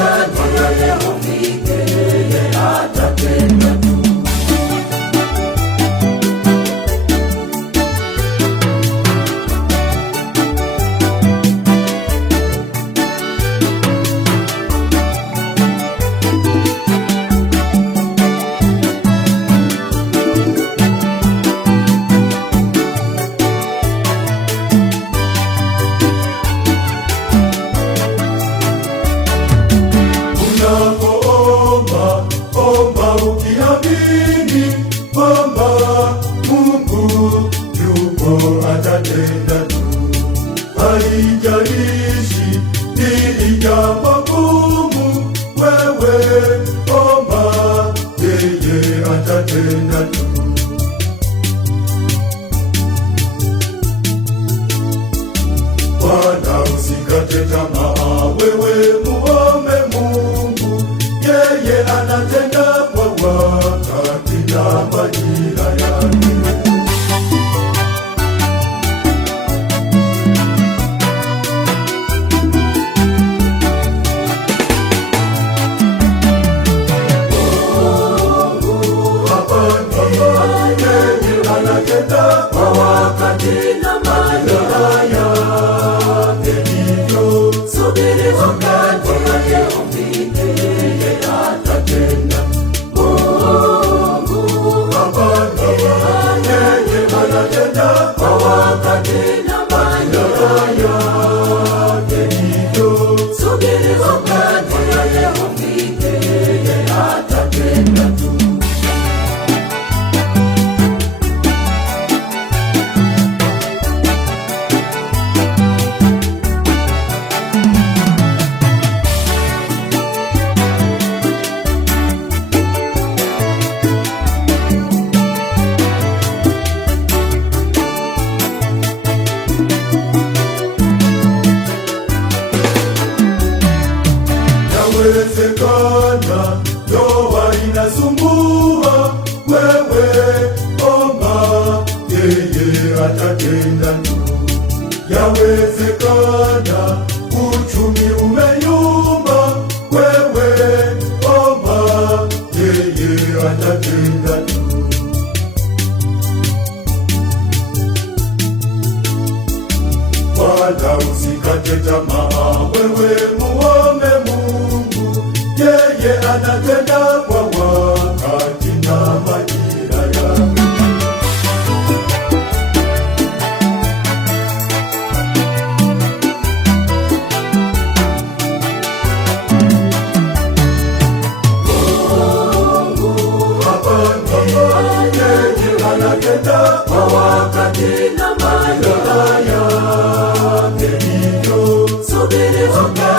wakati yeye ufike, yeye atatenda tu. Omba ukiamini kwamba Mungu yupo, atatenda tu. Haijalishi ni jambo gumu, wewe omba, yeye atatenda tu. Wala usikate tamaa, wewe muombe Mungu, yeye anatenda kwa wakati na majira yake. Yeye anatenda kwa wakati na majira yake. Hivyo Subiri wakati yeye ufike, yeye atatenda. Mungu yeye anatenda kwa wakati na majira yake. Hivyo subiri wakati yeye ufike, yeye atatenda tu. Yawezekana ndoa inasumbua, wewe omba, yeye atatenda tu. Yawezekana uchumi umeyumba, wewe omba, yeye atatenda tu. Wala usikate tamaa, wewe muombe Mungu, yeye anatenda kwa wakati na majira yake. Yeye anatenda kwa wakati na majira yake. Hivyo Subiri wakati